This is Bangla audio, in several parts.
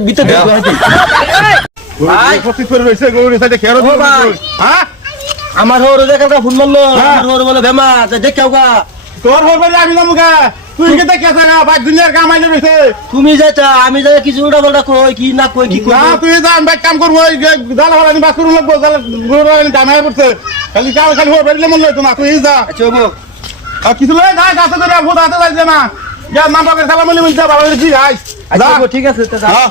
ভিতরে হ্যাঁ। হ্যাঁ আমার হরো দেখে ফোন মারলো হ্যাঁ। আমার হরো বলে বেমা দেখে গা তোর হবে আমি না মুখা তুই কে দেখে থাকা ভাই দুনিয়ার কাম আইলে তুমি যেটা আমি যাই কিছু কই কি না কই কি কই না তুই যা ভাই কাম করব ওই জাল হলানি বাস করুন লাগবো হয়ে পড়ছে খালি কাম খালি হয়ে বেরিলে মন লইতো না তুই যা আচ্ছা আর কিছু লয় না গাছে ধরে ভূত হাতে লাগছে না যা নাম পাকে সালাম বলে বলছে বাবা বলে আইস আচ্ছা ঠিক আছে তো যা। হ্যাঁ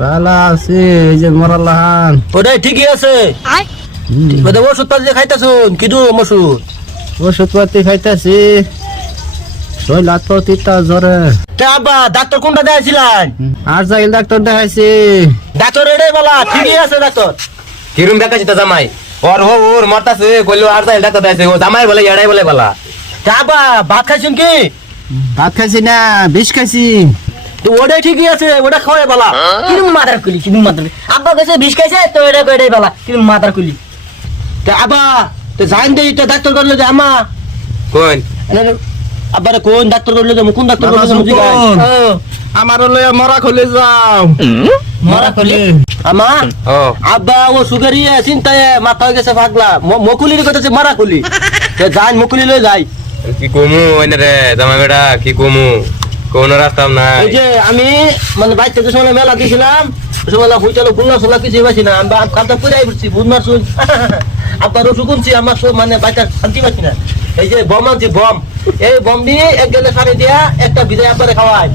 বালা আছে এই যে মরালাহান ওটাই ঠিকই আছে। ওদের ওষুধ পাতি খাইতেছুন কিদু ওষুধ? ওষুধ পাতি খাইতেছি। শৈলা তো তিতা জ্বরে। তা আব্বা ডাক্তার কোনটা দেখাইছিলেন? আর যাই ডাক্তার দেখাইছি। ডাক্তার এটাই বলা ঠিকই আছে ডাক্তার। কিরম দেখাচ্ছি তো জামাই? ওর ও ওর মরতাছে কইলো আর তাই ডাক্তার দেখাইছে ও জামাই বলে এড়াই বলে বলা। তা আব্বা ভাত খাইছেন কি? ভাত খাইছি না বিষ খাইছি। তো ওটাই ঠিকই আছে ওটা খাওয়াই বলা। কিরম মাথার গুলি কিরম মাথার গুলি আব্বা কইছে বিষ খাইছে তো এটা কইটাই বালা কিরম মাথার গুলি তা আব্বা তো জান দেই তো ডাক্তার করলে যে আমা কোন? আব্বারে কোন ডাক্তার করলে যে কোন ডাক্তার করলে যে মুজি আমার হলে মরা খুলে যাও। মরা কলি আমা আব্বা ও সুগারি চিন্তায় মাথা গেছে পাগলা। মকুলির কথা মারা খুলি। তো যাই মকুলি লই যাই। কি কমু ওইনে রে জামাই বেটা কি কমু? কোন রাস্তা নাই। এই যে আমি মানে বাইতে যে সময় মেলা গেছিলাম ওই সময় হইতালো গুল্লা সোলা কিছু পাইছি না। আমি খাতা পুরাই পড়ছি বুধবার শুন আব্বার ওষুধ শুনছি আমার মানে বাইটা শান্তি পাচ্ছি না। এই যে বম আনছি বম। এই বম দিয়ে এক গেলে সারে দিয়া একটা বিদায় আব্বারে খাওয়াই।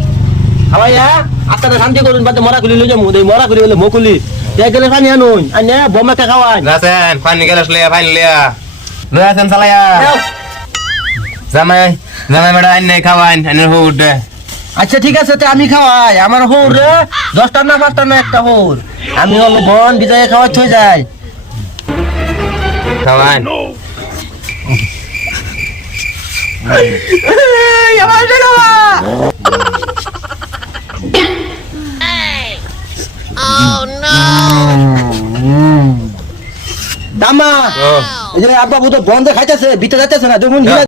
খাওয়াইয়া আত্মারে শান্তি করুন বাদে মরা খুলি লই যাব মরা খুলি বলে মকুলি। এক গেলে পানি আনুন আনে বম একটা খাওয়াই। রাসেন পানি গেলাস লিয়া পানি লিয়া লই আসেন চালায়া জামাই জামাই বেটা আইন নাই খাওয়াইন আইনের হুড আচ্ছা ঠিক আছে তে আমি খাওয়াই। আমার হৌর রে দশটা না পাঁচটা না একটা হৌর। আমি হলো বন বিদায় খাওয়াই থই যাই। দামা এই যে আব্বা বুতো বন্ধ খাইতেছে ভিতরে যাইতেছে না দেখুন হ্যাঁ।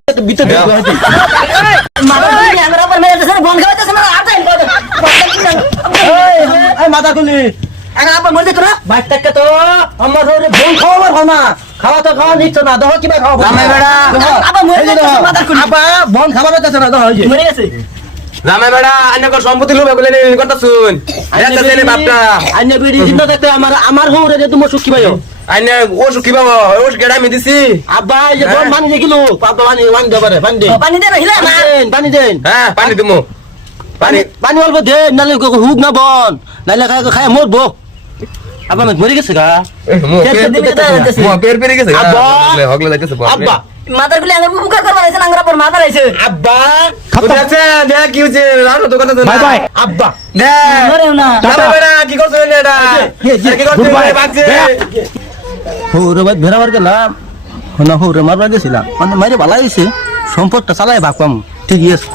আমার মাথা এখন আব্বা তো। বোন খাওয়াবার হয় না। খাওয়া তো খাওয়া নিচ্ছ না দেখো কিবা বেড়া। আব্বা মরে যাইতেছে, মাথা খুলি। আব্বা বন খাবার যাচ্ছে না দেখো এই যে। মরে গেছে। জামাই বেটা আইনে সম্পত্তি লুবে বলে নিন কথা শুন। এটা বাপটা। আইনে বিড়ি জিন্দা থাকতে আমার আমার হৌরে যে তুমি সুখী ভাইও আইনে ও সুখী বাবা ও গেড়া আমি দিছি। আব্বা এই বন হ্যাঁ। পানি দেখিলো। আব্বা পানি পানি দেবারে পানি দে। পানি দে না হিলা দেন পানি দেন। হ্যাঁ পানি দিমু। পানি পানি অল্প দে নালে হুক না বন নালে খায় খায় মরবো। আব্বা মরে গেছে গা। মো পের। মো পের গেছে আব্বা। হগলে হগলে যাইতেছে আব্বা। মাথার গুলি আমার উপকার করবার আছে আঙ্গরা পর মাথা রাইছে আব্বা। বুঝাচ্ছে দেখ কি হচ্ছে রানো কথা তো বাই। বাই আব্বা। দেখ। মরেও না। বেটা কি করছ এটা কি করছ Goodbye. হৌরে ভাই ভেড়াবার গেলাম। না হৌরে মারবার গেছিলাম মানে মাইরে ভালো হয়েছে সম্পদটা চালাই ভাগপাম ঠিকই আছে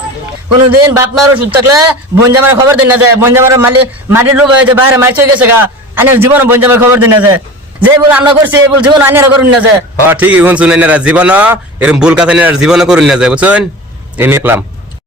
কোনদিন বাপ মার ওষুধ থাকলে বঞ্জামার খবর দিন না যায়। বঞ্জামার মালি মাটির রূপ হয়েছে বাইরে মাইচ হয়ে গেছে গা। আনের জীবন বঞ্জামার খবর দিন না যায়। যে বল আমরা করছি এই বল জীবন আনিয়ারা করুন না যায়। হ্যাঁ ঠিকই শুন শুনেন জীবন এরকম ভুল কথা জীবন করুন না যায় বুঝছেন? এই নিকলাম